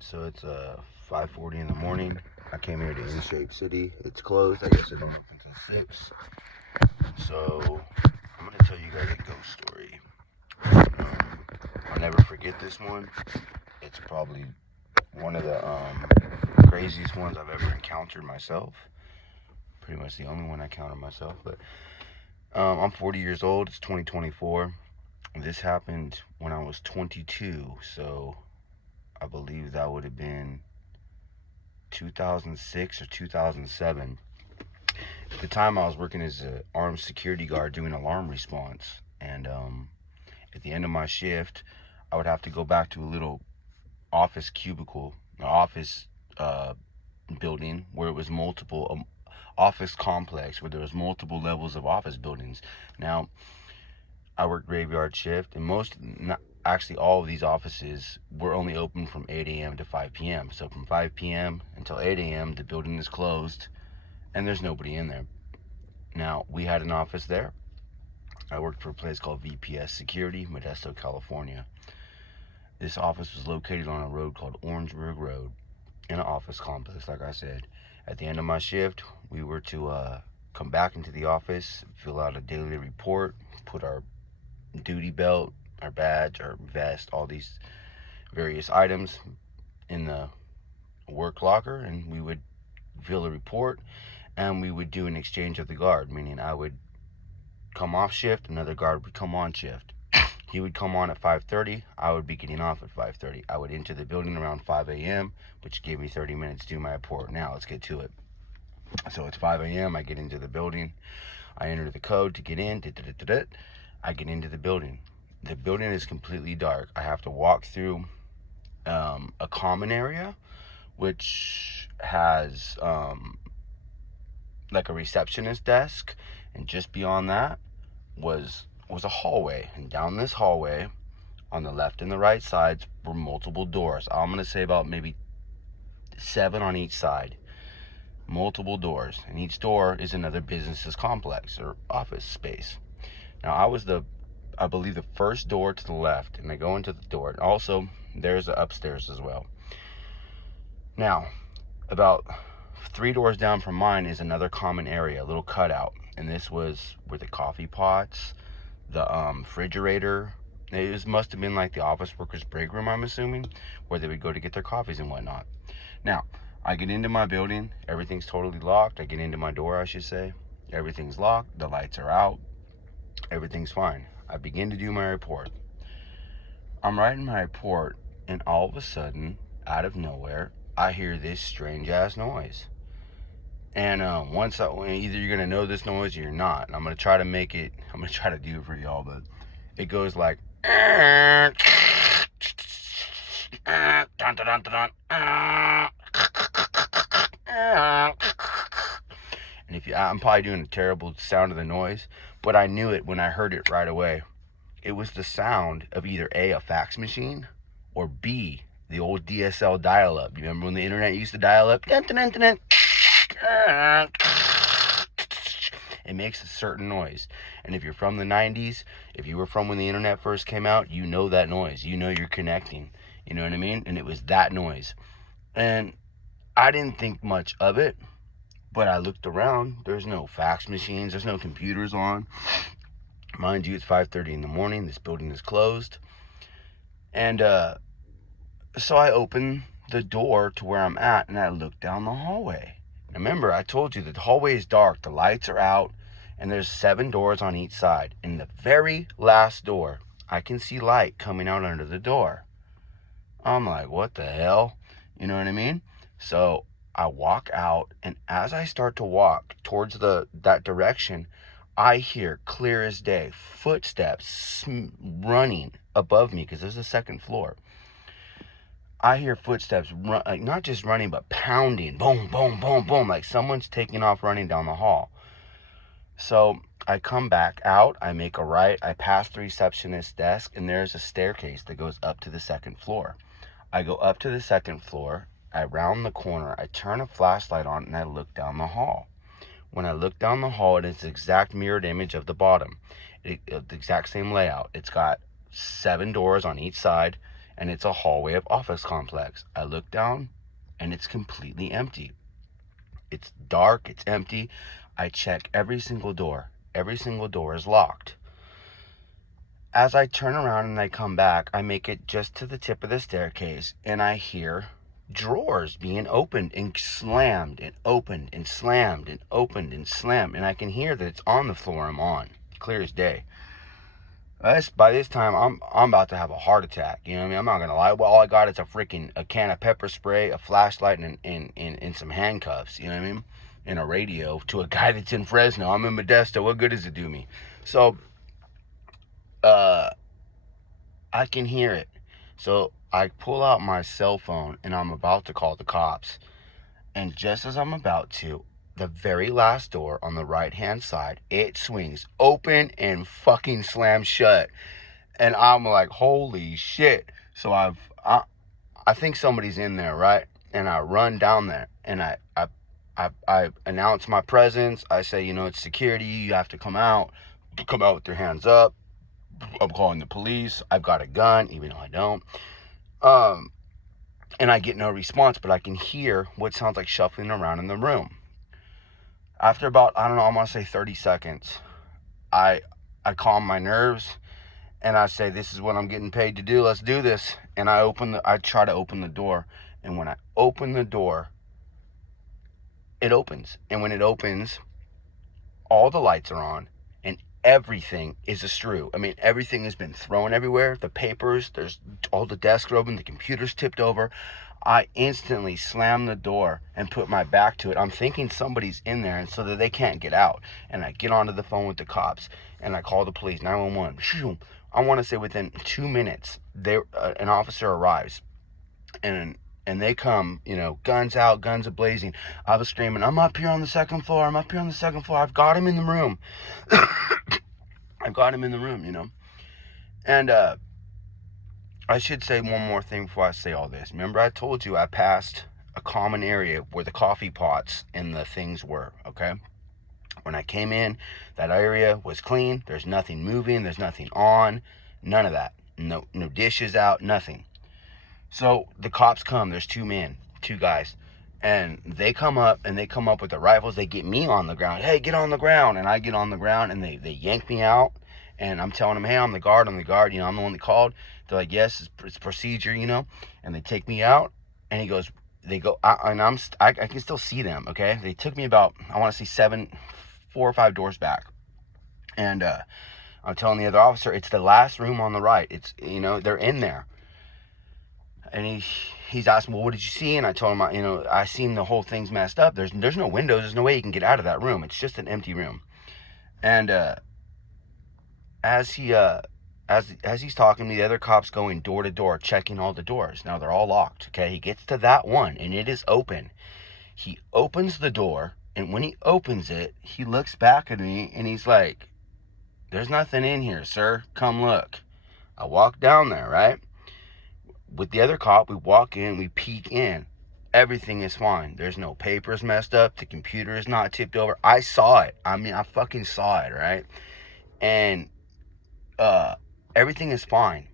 Alright, so it's 5:40 in the morning. I came here to InShape City. It's closed. I guess it don't open until 6. So I'm gonna tell you guys a ghost story. I'll never forget this one. It's probably one of the craziest ones I've ever encountered myself. Pretty much the only one I encountered myself. But I'm 40 years old. It's 2024. This happened when I was 22. So I believe that would have been 2006 or 2007. At the time, I was working as an armed security guard doing alarm response. And at the end of my shift, I would have to go back to a little office cubicle, an office building where it was multiple, office complex where there was multiple levels of office buildings. Now, I worked graveyard shift, and actually all of these offices were only open from 8 a.m. to 5 p.m. So from 5 p.m. until 8 a.m. the building is closed and there's nobody in there. Now, we had an office there. I worked for a place called VPS Security, Modesto, California. This office was located on a road called Orangeburg Road in an office complex, like I said. At the end of my shift, we were to come back into the office, fill out a daily report, put our duty belt, our badge, our vest, all these various items in the work locker, and we would fill a report, and we would do an exchange of the guard, meaning I would come off shift, another guard would come on shift. He would come on at 5:30, I would be getting off at 5:30. I would enter the building around 5 a.m., which gave me 30 minutes to do my report. Now, let's get to it. So it's 5 a.m., I get into the building, I enter the code to get in, I get into the building. The building is completely dark. I have to walk through a common area, which has like a receptionist desk, and just beyond that was a hallway. And down this hallway, on the left and the right sides, were multiple doors. I'm gonna say about maybe 7 on each side. Multiple doors, and each door is another business's complex or office space. Now, I believe the first door to the left, and I go into the door. Also, there's the upstairs as well. Now, about 3 doors down from mine is another common area, a little cutout, and this was where the coffee pots, the refrigerator. It must have been like the office workers' break room, I'm assuming, where they would go to get their coffees and whatnot. Now, I get into my building, everything's totally locked. I get into my door, I should say. Everything's locked, the lights are out, everything's fine. I begin to do my report. I'm writing my report, and all of a sudden, out of nowhere, I hear this strange ass noise. And either you're gonna know this noise or you're not. And I'm gonna try to do it for y'all, but it goes like and I'm probably doing a terrible sound of the noise, but I knew it when I heard it right away. It was the sound of either A, a fax machine, or B, the old DSL dial-up. You remember when the internet used to dial up? It makes a certain noise. And if you're from the 90s, if you were from when the internet first came out, you know that noise. You know you're connecting. You know what I mean? And it was that noise. And I didn't think much of it, but I looked around. There's no fax machines. There's no computers on. Mind you, it's 5:30 in the morning. This building is closed. And so I open the door to where I'm at, and I look down the hallway. Remember, I told you that the hallway is dark. The lights are out, and there's 7 doors on each side. In the very last door, I can see light coming out under the door. I'm like, what the hell? You know what I mean? So I walk out, and as I start to walk towards that direction, I hear clear as day footsteps running above me, because there's a second floor. I hear footsteps like not just running, but pounding, boom, boom, boom, boom, like someone's taking off running down the hall. So I come back out, I make a right, I pass the receptionist's desk, and there's a staircase that goes up to the second floor. I go up to the second floor, I round the corner, I turn a flashlight on, and I look down the hall. When I look down the hall, it is the exact mirrored image of the bottom. The exact same layout. It's got 7 doors on each side, and it's a hallway of office complex. I look down, and it's completely empty. It's dark, it's empty. I check every single door. Every single door is locked. As I turn around and I come back, I make it just to the tip of the staircase, and I hear drawers being opened and slammed and opened and slammed and opened and slammed, and I can hear that it's on the floor I'm on, clear as day. By this time, I'm about to have a heart attack. You know what I mean? I'm not gonna lie. Well, all I got is a can of pepper spray, a flashlight, and some handcuffs. You know what I mean? And a radio to a guy that's in Fresno. I'm in Modesto. What good does it do me? So, I can hear it. So I pull out my cell phone and I'm about to call the cops. And just as I'm about to, the very last door on the right-hand side, it swings open and fucking slams shut. And I'm like, holy shit. So I think somebody's in there, right? And I run down there and I announce my presence. I say, it's security. You have to come out with your hands up. I'm calling the police. I've got a gun, even though I don't. And I get no response, but I can hear what sounds like shuffling around in the room. After about, I want to say 30 seconds, I calm my nerves and I say, this is what I'm getting paid to do. Let's do this. And I try to open the door. And when I open the door, it opens. And when it opens, all the lights are on. Everything is askew. I mean, everything has been thrown everywhere. The papers, there's all the desks are open, the computer's tipped over. I instantly slam the door and put my back to it. I'm thinking somebody's in there, and so that they can't get out. And I get onto the phone with the cops, and I call the police, 911. I want to say within 2 minutes, an officer arrives, and they come, guns out, guns a-blazing. I was screaming, I'm up here on the second floor. I've got him in the room. I've got him in the room, And I should say one more thing before I say all this. Remember I told you I passed a common area where the coffee pots and the things were, okay? When I came in, that area was clean. There's nothing moving. There's nothing on. None of that. No dishes out, nothing. So the cops come. There's two guys. And they come up with their rifles. They get me on the ground. Hey, get on the ground. And I get on the ground and they yank me out. And I'm telling them, hey, I'm the guard. I'm the one that called. They're like, yes, it's procedure, And they take me out. And I can still see them, okay? They took me about, I want to say 4 or 5 doors back. And I'm telling the other officer, it's the last room on the right. It's, they're in there. And he's asking, well, what did you see? And I told him, I seen the whole thing's messed up. There's no windows. There's no way you can get out of that room. It's just an empty room. And as he's talking to me, the other cop's going door to door, checking all the doors. Now they're all locked. Okay, he gets to that one, and it is open. He opens the door, and when he opens it, he looks back at me, and he's like, "There's nothing in here, sir. Come look." I walk down there, right? With the other cop, we walk in, we peek in. Everything is fine. There's no papers messed up. The computer is not tipped over. I saw it. I fucking saw it, right? And everything is fine.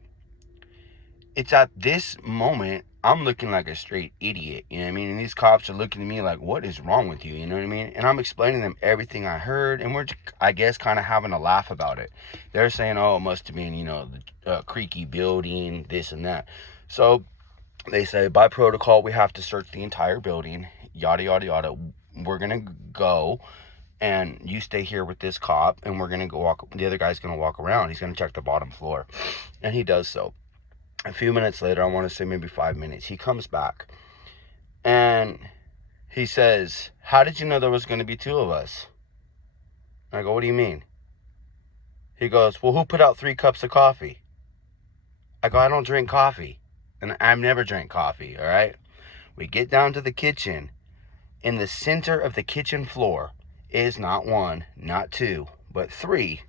It's at this moment, I'm looking like a straight idiot, you know what I mean? And these cops are looking at me like, what is wrong with you, you know what I mean? And I'm explaining them everything I heard, and we're, I guess, kind of having a laugh about it. They're saying, oh, it must have been, the creaky building, this and that. So they say, by protocol, we have to search the entire building, yada, yada, yada. We're going to go, and you stay here with this cop, and we're going to go walk. The other guy's going to walk around. He's going to check the bottom floor. And he does so. A few minutes later, I want to say maybe 5 minutes, he comes back. And he says, how did you know there was going to be 2 of us? I go, what do you mean? He goes, well, who put out 3 cups of coffee? I go, I don't drink coffee. And I've never drank coffee, all right? We get down to the kitchen. In the center of the kitchen floor is not 1, not 2, but 3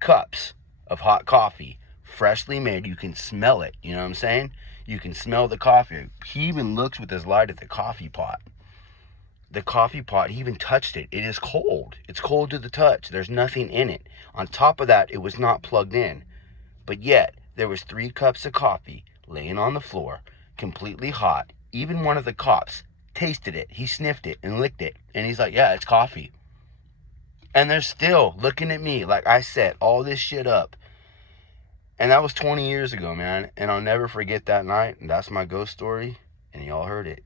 cups of hot coffee, freshly made. You can smell it, you know what I'm saying? You can smell the coffee. He even looks with his light at the coffee pot. The coffee pot, he even touched it. It is cold. It's cold to the touch. There's nothing in it. On top of that, it was not plugged in. But yet, there was 3 cups of coffee, laying on the floor, completely hot. Even one of the cops tasted it. He sniffed it and licked it. And he's like, yeah, it's coffee. And they're still looking at me like I set all this shit up. And that was 20 years ago, man. And I'll never forget that night. And that's my ghost story. And y'all heard it.